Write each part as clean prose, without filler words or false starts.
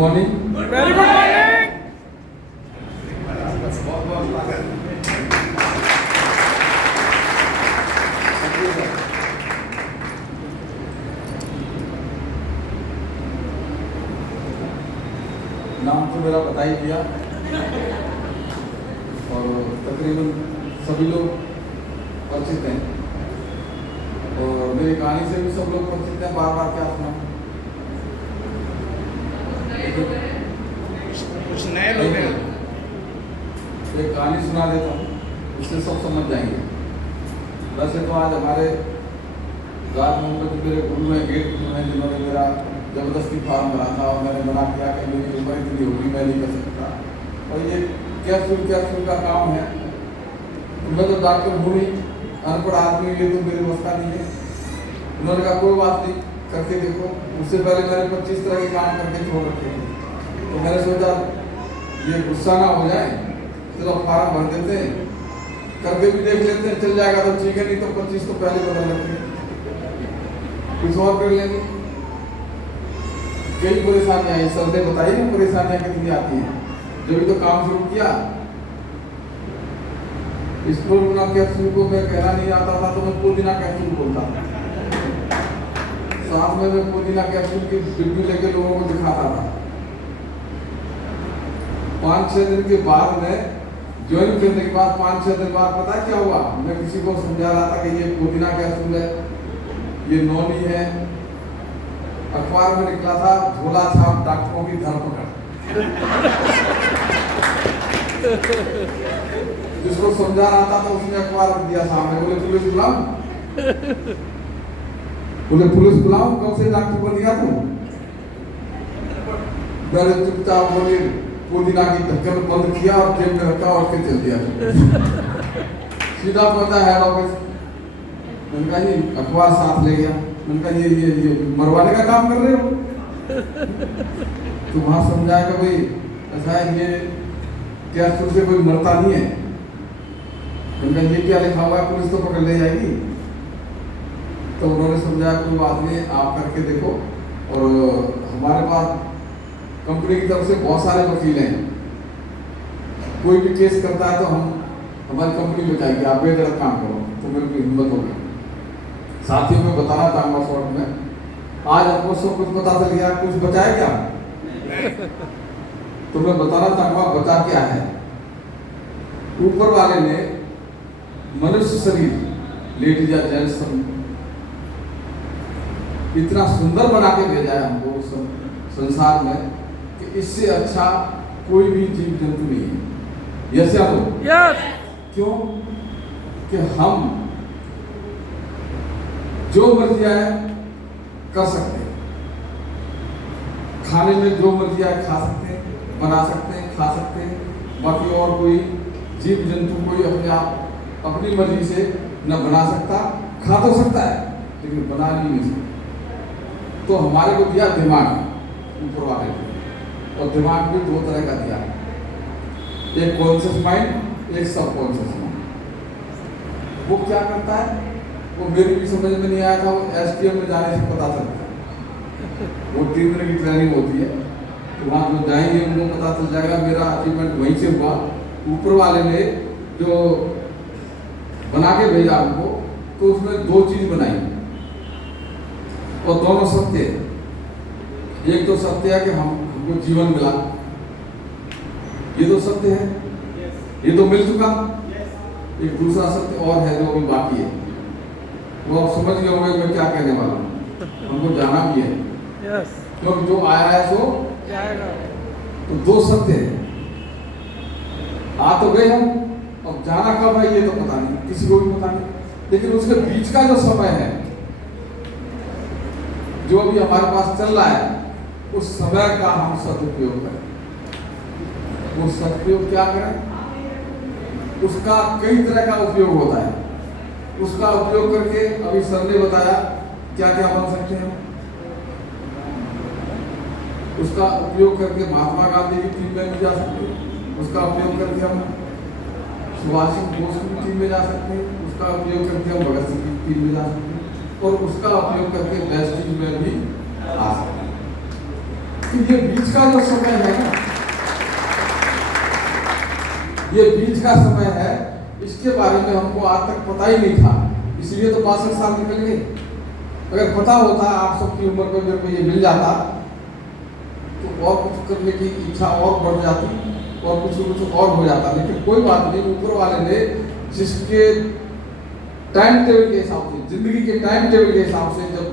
Morning. Very good morning. बहुत बहुत स्वागत। नाम तो मेरा बता ही दिया और तकरीबन सभी लोग परिचित हैं और मेरी कहानी से भी सब लोग परिचित हैं। बार बार क्या सुना, कुछ नए लोग हैं। एक कहानी सुना देता हूँ, इससे सब समझ जाएंगे। वैसे तो आज हमारे राज मोहम्मद मेरे गुरु हैं, गेट गुरु हैं, जिन्होंने मेरा जबरदस्ती फॉर्म भरा था और मैंने बना किया कि मेरी उम्र इतनी होगी, मैं नहीं कर सकता। और ये कैप्सूल का काम है। तो मैं तो डॉक्टर हूँ नहीं, अनपढ़ आदमी, ये तो मेरे बस का नहीं है। उन्होंने कहा कोई बात नहीं, करके देखो। उससे पहले मैंने 25 तरह के काम करके छोड़ रखे थे। तो मैंने सोचा ये गुस्सा ना हो जाए, चलो फॉर्म भर देते हैं, करके भी देख लेते हैं, चल जाएगा तो ठीक है, नहीं तो 25 तो पहले बदल रखे, कुछ और कर लेंगे। कई परेशानियां आई, सर ने बताई ना परेशानियां कितनी आती हैं। जब तो काम शुरू किया, स्कूल कैप्सूल को मैं कहना नहीं आता था तो मैं पुदीना कैप्सूल बोलता था। साथ में मैं पुदीना कैप्सूल की डिब्बी लेके लोगों को दिखाता था। 5-6 दिन के बाद में ज्वाइन करने के बाद 5-6 दिन बाद पता है क्या हुआ, मैं किसी को समझा रहा था कि ये पुदीना कैप्सूल है, ये नौनी है। अखबार में निकला था झोला छाप डॉक्टरों की धरपकड़। जिसको समझा रहा था तो उसने अखबार रख दिया सामने, बोले पुलिस बुलाऊं, बोले पुलिस बुलाऊं, कब से डॉक्टर बन गया तुम? मैंने चुपचाप बोले पुदीना की ढक्कन बंद किया और जेब में रखा और के चल दिया। सीधा पहुंचा हेड ऑफिस। मैंने कहा ये अखबार साथ ले गया। मैंने कहा ये मरवाने का काम कर रहे हो? तो वहां समझाया कि भाई ऐसा है, ये कैप्सूल से कोई मरता नहीं है। मैंने कहा ये क्या लिखा हुआ है, पुलिस तो पकड़ ले जाएगी। तो उन्होंने समझाया कोई बात नहीं, आप करके देखो। और हमारे पास कंपनी की तरफ से बहुत सारे वकील हैं, कोई भी केस करता है तो हम हमारी कंपनी बचाएगी, आप बेहतर काम करो। तो मेरे को हिम्मत होगी। साथियों में बताना चाहूँगा शॉर्ट में, आज आपको सब कुछ पता चल गया, कुछ बचाए क्या? तो मैं बताना चाहूँगा बचा क्या है। ऊपर वाले ने मनुष्य शरीर लेडीज या जेंट्स इतना सुंदर बना के भेजा है हमको संसार में कि इससे अच्छा कोई भी जीव जंतु नहीं है। यस या नो? यस। क्यों? कि हम जो मर्जी आए कर सकते हैं, खाने में जो मर्जी आए खा सकते हैं, बना सकते हैं, खा सकते हैं। बाकी और कोई जीव जंतु कोई अपने आप अपनी मर्जी से न बना सकता, खा तो सकता है लेकिन बना नहीं सकता। तो हमारे को दिया दिमाग ऊपर वाले को, और दिमाग भी 2 तरह का दिया, एक कॉन्शियस माइंड, एक सब कॉन्शियस माइंड। वो क्या करता है वो मेरी भी समझ में नहीं आया था। वो STM में जाने से पता चलता है। वो 3 दिन की ट्रेनिंग होती है, तो वहाँ जो जाएंगे उनको पता चल जाएगा। मेरा अचीवमेंट वहीं से हुआ। ऊपर वाले ने जो बना के भेजा हमको, तो उसमें 2 चीज बनाई और दोनों सत्य है। एक तो सत्य है कि हमको जीवन मिला, ये तो सत्य है, ये तो मिल चुका। एक दूसरा सत्य और है जो अभी बाकी है, वो आप समझ गए होंगे मैं क्या कहने वाला हूँ। हमको जाना भी है, क्योंकि जो आया है सो जाएगा। तो 2 सत्य है। आ तो गए हम, अब जाना कब है ये तो पता नहीं, किसी को भी पता नहीं। लेकिन उसके बीच का जो समय है जो अभी हमारे पास चल रहा है, उस समय का हम सदुपयोग करें। वो सदुपयोग क्या करें? उसका कई तरह का उपयोग होता है। उसका उपयोग करके अभी सर ने बताया क्या क्या बन सकते हैं। उसका उपयोग करके महात्मा गांधी की टीम में भी जा सकते हैं। उसका उपयोग करके हम सुभाष चंद्र बोस की टीम में जा सकते हैं। उसका उपयोग करके हम भगत सिंह की टीम में जा सकते हैं और उसका उपयोग करके वेस्ट में भी आ सकते हैं। तो ये बीच का जो समय है ना, ये बीच का समय है, इसके बारे में हमको आज तक पता ही नहीं था, इसलिए तो 62 साल निकल गए। अगर पता होता आप सबकी उम्र में मेरे को ये मिल जाता तो और कुछ करने की इच्छा और बढ़ जाती और कुछ और हो जाता, लेकिन कोई बात नहीं। ऊपर वाले ने जिसके टाइम टेबल के हिसाब से, जिंदगी के टाइम टेबल के हिसाब से जब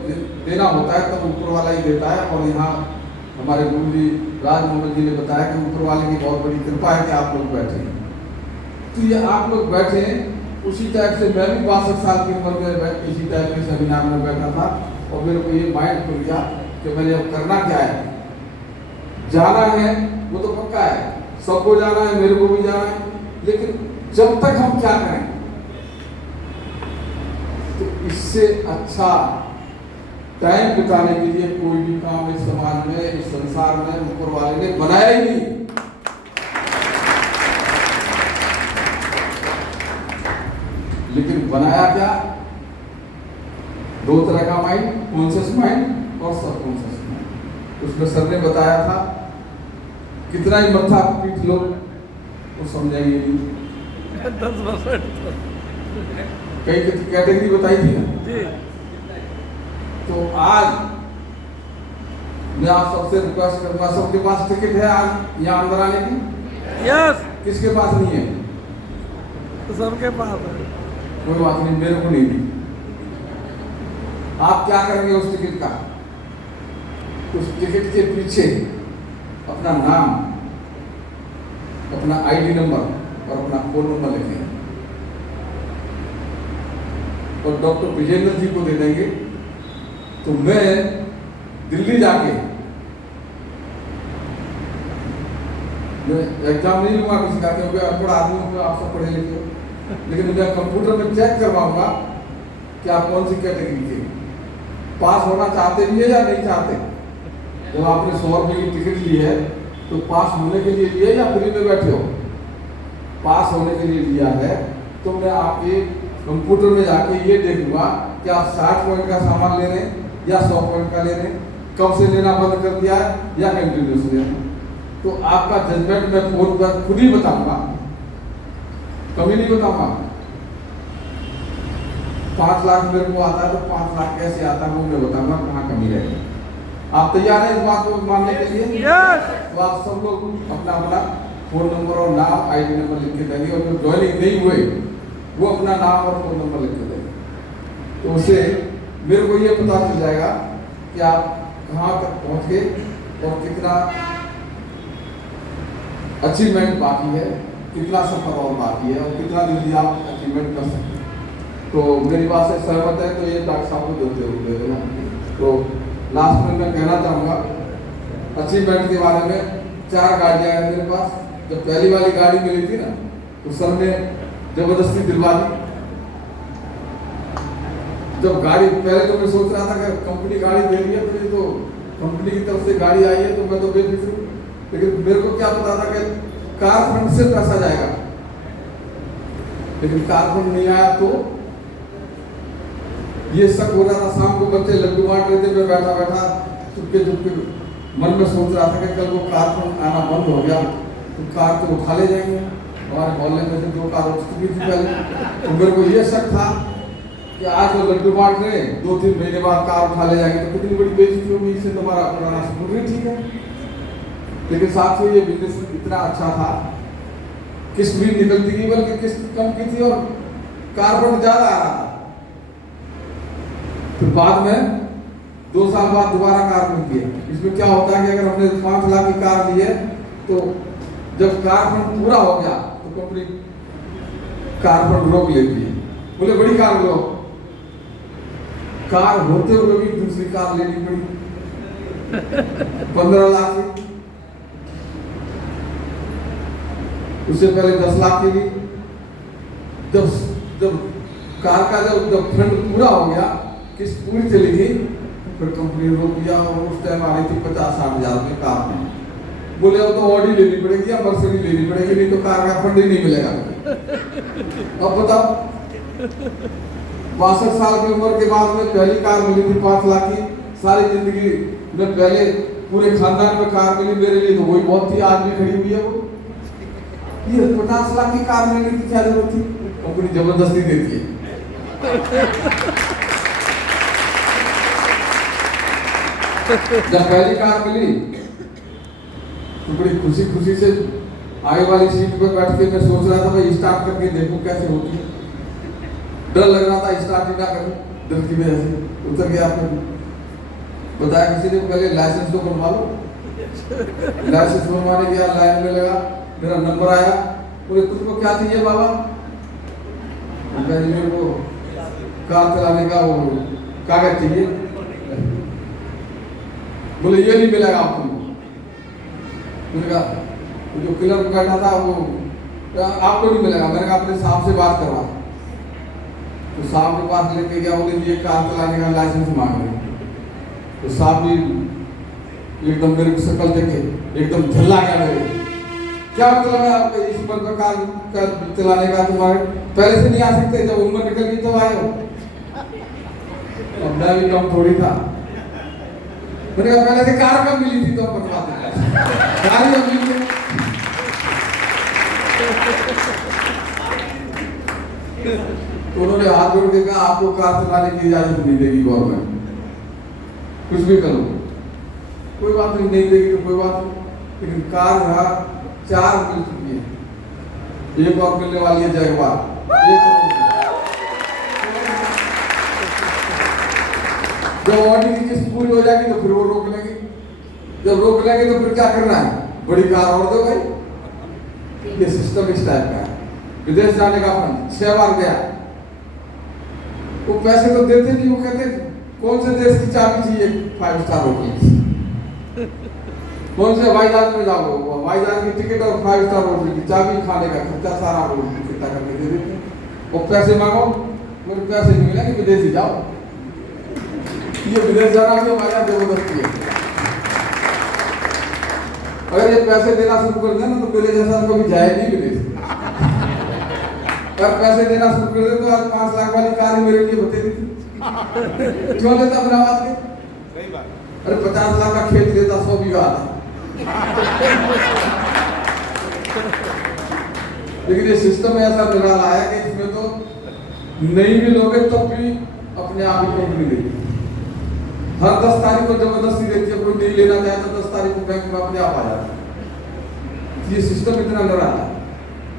देना होता है तब ऊपर वाला ही देता है। और यहाँ हमारे गुरु जी राजमोहन जी ने बताया कि ऊपर वाले की बहुत बड़ी कृपा है कि आप लोग बैठे हैं। तो ये आप लोग बैठे हैं, उसी टाइप से मैं भी 62 साल की उम्र में इसी टाइप के सेमिनार में बैठा था और मेरे को ये माइंड खुल गया कि मैंने अब करना क्या है। जाना है वो तो पक्का है, सबको जाना है, मेरे को भी जाना है, लेकिन जब तक हम क्या करें, तो इससे अच्छा टाइम बिताने के लिए कोई भी काम इस समाज में, इस संसार में ऊपर वाले ने बनाया ही नहीं। लेकिन बनाया क्या, दो तरह का माइंड, कॉन्शियस माइंड और सबकॉन्शियस माइंड। उसमें सर ने बताया था कितना ही मत्था पीट लो वो समझेंगे नहीं। 10% कई कैटेगरी बताई थी ना जी। तो आज मैं आप सबसे रिक्वेस्ट करूंगा, सबके पास टिकट है आज यहाँ अंदर आने की? यस, किसके पास नहीं है? सबके पास है। कोई बात नहीं, मेरे को नहीं दी। आप क्या करेंगे उस टिकट का? उस टिकट के पीछे अपना नाम, अपना आईडी नंबर और अपना फोन नंबर लिखेंगे और डॉक्टर विजेंद्र जी को दे देंगे। तो मैं दिल्ली जाके मैं एग्जाम नहीं लूंगा किसी का, क्योंकि अनपढ़ आदमी हूँ, आप सब पढ़े लिखे, लेकिन मैं कंप्यूटर में चेक करवाऊंगा कि आप कौन सी कैटेगरी के पास होना चाहते भी है या नहीं चाहते। जब आपने 100 रुपये की टिकट ली है तो पास होने के लिए लिया या फ्री में बैठे हो? पास होने के लिए लिया है। तो मैं आपके कंप्यूटर में जाके ये देखूंगा कि आप 60 पॉइंट का सामान ले रहे हैं या 100 पॉइंट का ले रहे हैं, कब से लेना बंद कर दिया है या कंटिन्यूस ले रहे हैं। तो आपका जजमेंट मैं फोन पर खुद ही बताऊंगा, कभी नहीं बताऊंगा। 5 लाख मेरे को आता है तो 5 लाख कैसे आता है वो मैं बताऊंगा, कहाँ कमी रहेगी। आप तैयार हैं इस बात को मानने के लिए? यस। तो आप सब लोग अपना अपना फोन नंबर और नाम, आईडी नंबर लिख के देंगे और जो ज्वाइनिंग नहीं हुए वो अपना नाम और फोन नंबर लिख के देंगे। तो उससे मेरे को ये पता चल जाएगा कि आप कहाँ तक पहुँच गए और कितना अचीवमेंट बाकी है, कितना सफर और बाकी है और कितना जल्दी आप अचीवमेंट कर सकते हैं। तो मेरी बात से सहमत है तो ये डॉक्टर साहब को दे देना। तो लास्ट में मैं कहना चाहूँगा अचीवमेंट के बारे में। 4 गाड़ियाँ हैं मेरे पास। जब पहली वाली गाड़ी मिली थी ना तो सर ने जबरदस्ती दिलवा दी। जब गाड़ी, पहले तो मैं सोच रहा था कि कंपनी गाड़ी दे रही है तो ये तो कंपनी की तरफ से गाड़ी आई है तो मैं तो बेफिक्र हूँ, लेकिन मेरे को क्या पता था कि कार फंड से पैसा जाएगा। लेकिन कार फंड नहीं आया तो ये शक हो रहा था। शाम को बच्चे लड्डू बांट रहे थे, मैं बैठा बैठा चुपके चुपके मन में सोच रहा था कि कल वो कार फंड आना बंद हो गया तो कार तो उठा ले जाएंगे। हमारे मोहल्ले में से 2 कार उठ चुकी थी पहले, तो मेरे को ये शक था कि आज वो लड्डू बांट रहे 2-3 महीने बाद कार उठा ले जाएंगे तो कितनी बड़ी बेइज्जती होगी, इससे तुम्हारा पुराना स्कूल ठीक है। लेकिन साथियों ये बिजनेस इतना अच्छा था, किस्त भी निकलती थी बल्कि किस्त कम की थी और कार्बन ज्यादा आ रहा था। फिर बाद में 2 साल बाद दोबारा कार्बन किया। इसमें क्या होता है कि अगर हमने 5 लाख की कार ली है तो जब कार्बन पूरा हो गया तो कंपनी कार्बन रोक लेती है, बोले बड़ी कार लो। कार होते हुए भी दूसरी कार लेनी पड़ी 15 लाख की। उससे पहले 10 लाख की ली। जब कार का जब फंड पूरा हो गया, किस्त पूरी चली गई, फिर कंपनी रोक दिया और उस टाइम आ रही थी 50-60 हजार में कार में। बोले अब तो ऑडी लेनी पड़ेगी या मर्सिडीज लेनी पड़ेगी, नहीं तो कार का फंड ही नहीं मिलेगा। अब बताओ 62 साल की उम्र के बाद में पहली कार मिली थी 5 लाख की। सारी जिंदगी में पहले पूरे खानदान में कार मिली, मेरे लिए तो वही बहुत थी, आज भी खड़ी हुई है वो। ये 50 लाख की कार लेने की क्या जरूरत थी? कंपनी जबरदस्ती देती है। जब पहली कार मिली तो बड़ी खुशी खुशी से आगे वाली सीट पर बैठ के मैं सोच रहा था भाई स्टार्ट करके देखूं कैसे होती है। डर लग रहा था स्टार्ट ही ना करूं, डर की वजह से उतर गया। आपने बताया किसी ने पहले लाइसेंस तो बनवा लो। लाइसेंस बनवाने गया, लाइन में लगा, मेरा नंबर आया, बोले तुमको क्या चाहिए बाबा? मेरे को कार चलाने का वो कागज चाहिए। बोले ये नहीं मिलेगा आपको। मैंने कहा जो क्लर्क बैठा था वो आपको नहीं मिलेगा। मैंने कहा अपने साहब से बात करवा। तो साहब के पास लेके गया, बोले ये कार चलाने का लाइसेंस मांग रहे। तो साहब भी एकदम मेरे को शक्ल देखे एकदम झल्ला गया मेरे। क्या मतलब है आपके इस उम्र में कार चलाने का? तुम्हारे पहले से नहीं आ सकते? जब उम्र निकल गई तब आए हो। अब मैं भी कम थोड़ी था। मैंने कहा पहले से कार कब मिली थी तो बनवाते कार ही अब मिली। तो उन्होंने हाथ जोड़ के कहा आपको कार चलाने की इजाजत नहीं देगी गवर्नमेंट, कुछ भी करो। कोई बात नहीं, नहीं देगी तो कोई बात नहीं, लेकिन कार रहा 4 मिल चुकी है, एक और मिलने वाली है जगवार। जब ऑडी की किस्त पूरी हो जाएगी तो फिर वो रोक लेंगे। जब रोक लेंगे तो फिर क्या करना है? बड़ी कार और दो भाई। ये सिस्टम इस टाइप का है। विदेश जाने का फंड 6 बार गया, वो पैसे तो देते नहीं। वो कहते कौन से देश की चाबी चाहिए 5 स्टार होटल की? कौन से हवाई जहाज में जाओगे? वो हवाई जहाज की टिकट और 5 स्टार होटल की चाबी, खाने का खर्चा सारा वो इकट्ठा करके दे देते हैं। वो पैसे मांगो, मेरे पैसे नहीं मिलेंगे, विदेशी जाओ। ये विदेश जाना भी हमारे जबरदस्ती है। अगर ये पैसे देना शुरू कर देना तो मेरे जैसा कभी जाए नहीं विदेश। अगर पैसे देना शुरू कर दे तो आज 5 लाख वाली कार ही मेरे लिए बतेगी थी। क्यों लेता बिना बात के? सही बात। अरे 50 लाख का खेत देता 100 बीघा आता। लेकिन ये सिस्टम ऐसा निराला है कि इसमें तो नहीं भी लोगे तब भी अपने आप ही कंपनी देती। हर 10 तारीख को जबरदस्ती देती है। कोई नहीं लेना चाहे तो 10 तारीख को बैंक में अपने आप आ जाता है। ये सिस्टम इतना निराला है।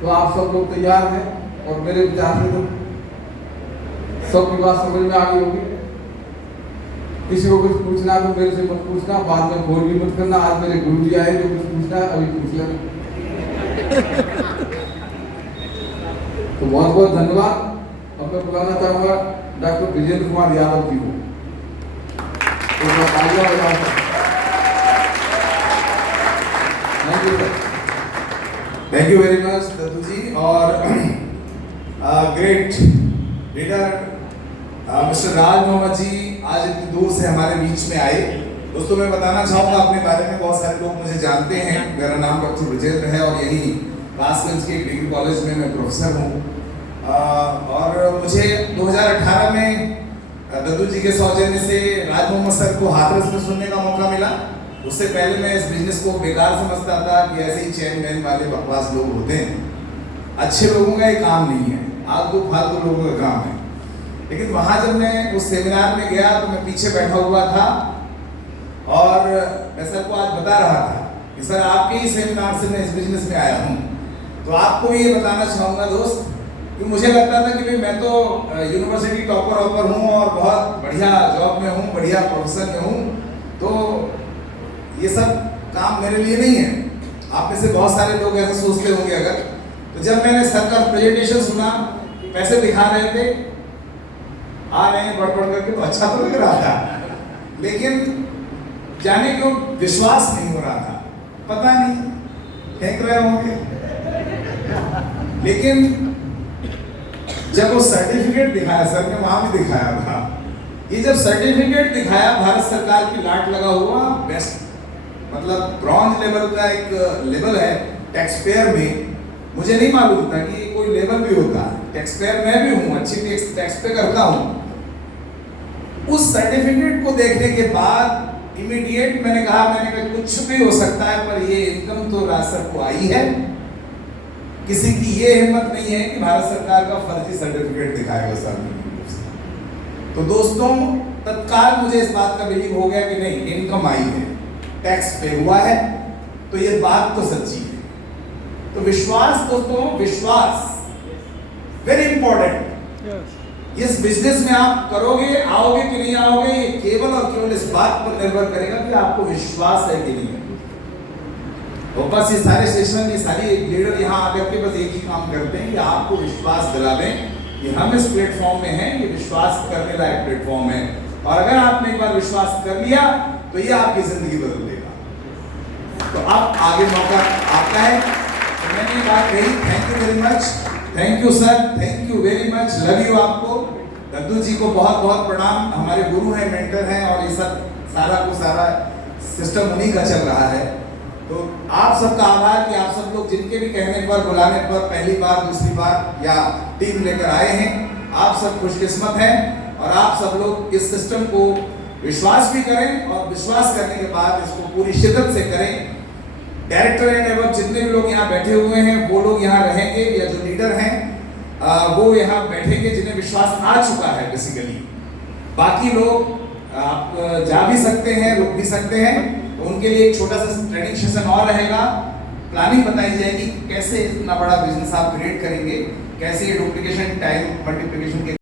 तो आप सब लोग तैयार हैं? और मेरे विचार से तो सबकी बात समझ में आ गई होगी। किसी को कुछ पूछना है तो मेरे से मत पूछना, बाद में फोन भी मत करना। आज मेरे गुरु जी आए, जो कुछ पूछना है अभी पूछ लेना। तो बहुत बहुत धन्यवाद। अब मैं बुलाना चाहूंगा डॉक्टर विजेंद्र कुमार यादव जी को। Thank you very much Dattu ji. और great leader mister Raj Mohammad ji आज इतनी दूर से हमारे बीच में आए। दोस्तों मैं बताना चाहूँगा अपने बारे में, बहुत सारे लोग मुझे जानते हैं। मेरा नाम डॉक्टर विजेंद्र है और यही कासगंज के डिग्री कॉलेज में मैं प्रोफेसर हूँ। और मुझे 2018 में दत्तू जी के सौजन्य से राज मोहम्मद सर को हाथरस में सुनने का मौका मिला। उससे पहले मैं इस बिजनेस को बेकार समझता था कि ऐसे ही चैन मैन वाले बकवास लोग होते हैं, अच्छे लोगों का ये काम नहीं है, आलतू फालतू लोगों का काम है। लेकिन वहाँ जब मैं उस सेमिनार में गया तो मैं पीछे बैठा हुआ था और मैं सर को आज बता रहा था कि सर आपके ही सेमिनार से मैं इस बिजनेस में आया हूँ। तो आपको ये बताना चाहूँगा दोस्त कि मुझे लगता था कि भाई मैं तो यूनिवर्सिटी टॉपर ऑपर हूँ और बहुत बढ़िया जॉब में हूँ, बढ़िया प्रोफेसर में हूँ, तो ये सब काम मेरे लिए नहीं है। आप में से बहुत सारे लोग ऐसे सोचते होंगे। अगर तो जब मैंने सर का प्रेजेंटेशन सुना, पैसे दिखा रहे थे, आ रहे हैं बढ़ बढ़ करके, तो अच्छा तो लग रहा था, लेकिन जाने क्यों विश्वास नहीं हो रहा था। पता नहीं फेंक रहे होंगे, लेकिन जब वो सर्टिफिकेट दिखाया, सर ने वहां भी दिखाया था, ये जब सर्टिफिकेट दिखाया भारत सरकार की लाट लगा हुआ बेस्ट, मतलब ब्रॉन्ज लेवल का एक लेवल है टैक्स पेयर में। मुझे नहीं मालूम था कि कोई लेवल भी होता है। टैक्स पेयर मैं भी हूँ, अच्छी टैक्स पे करता हूँ। उस सर्टिफिकेट को देखने के बाद इमीडिएट मैंने कहा कुछ भी हो सकता है, पर ये इनकम तो राज सर को आई है। किसी की ये हिम्मत नहीं है कि भारत सरकार का फर्जी सर्टिफिकेट दिखाएगा सर। तो दोस्तों, तत्काल मुझे इस बात का बिलीव हो गया कि नहीं, इनकम आई है, टैक्स पे हुआ है, तो ये बात तो सच्ची है। तो विश्वास दोस्तों, विश्वास वेरी इंपॉर्टेंट। यस इस बिजनेस में आप करोगे, आओगे कि नहीं आओगे, ये केवल और केवल इस बात पर निर्भर करेगा कि आपको विश्वास है कि नहीं है। तो बस ये सारे सेशन, ये सारी लीडर यहाँ आकर के बस एक ही काम करते हैं कि आपको विश्वास दिला दें कि हम इस प्लेटफॉर्म में हैं, ये विश्वास करने लायक प्लेटफॉर्म है। और अगर आपने एक बार विश्वास कर लिया तो ये आपकी जिंदगी बदल देगा। तो अब आगे मौका आपका है। तो मैंने ये बात कही, thank you very much, thank you sir, thank you very much, love you. आपको दद्दू जी को बहुत बहुत प्रणाम, हमारे गुरु हैं, मेंटर हैं, और ये सब सारा सिस्टम उन्हीं का चल रहा है। तो आप सबका आभार कि आप सब लोग जिनके भी कहने पर, बुलाने पर पहली बार, दूसरी बार या टीम लेकर आए हैं, आप सब खुशकिस्मत हैं। और आप सब लोग इस सिस्टम को विश्वास भी करें, और विश्वास करने के बाद इसको पूरी शिद्दत से करें। डायरेक्टर एंड एवं जितने भी लोग यहाँ बैठे हुए हैं, वो लोग यहाँ रहेंगे, या जो लीडर हैं वो यहाँ बैठेंगे जिन्हें विश्वास आ चुका है बेसिकली। बाकी लोग आप जा भी सकते हैं, रुक भी सकते हैं। तो उनके लिए एक छोटा सा ट्रेनिंग सेशन और रहेगा, प्लानिंग बताई जाएगी कैसे इतना बड़ा बिजनेस आप क्रिएट करेंगे, कैसे ये डुप्लीकेशन, टाइम मल्टीप्लिकेशन के